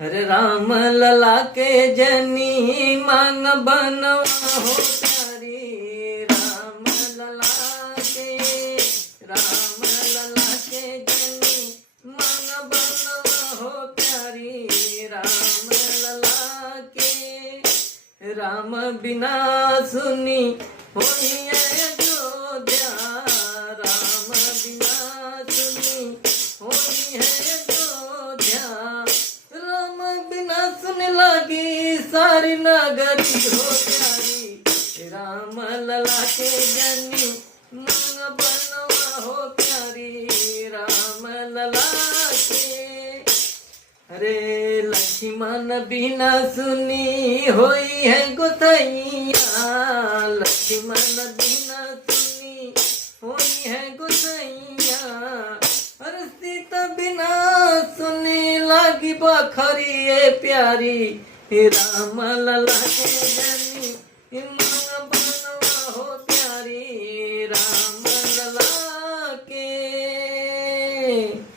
अरे राम लला के जनी मांग बनवा हो प्यारी, राम लला के जनी मांग बनवा हो प्यारी, राम लला के। राम बिना सुनी होई अयोध्या, राम बिना सुनी होई है अयोध्या, राम बिना सुन लगी सारी नगरी हो प्यारी, राम लला के जनी मांग बनवा हो प्यारी, राम लला के। अरे लक्ष्मण बिना सुनी होई है गोसैया, लक्ष्मण बिना सुनी होई है गोसैया, अरे सीता बिना सुनी लागी बखरी ए प्यारी, राम लला के जनी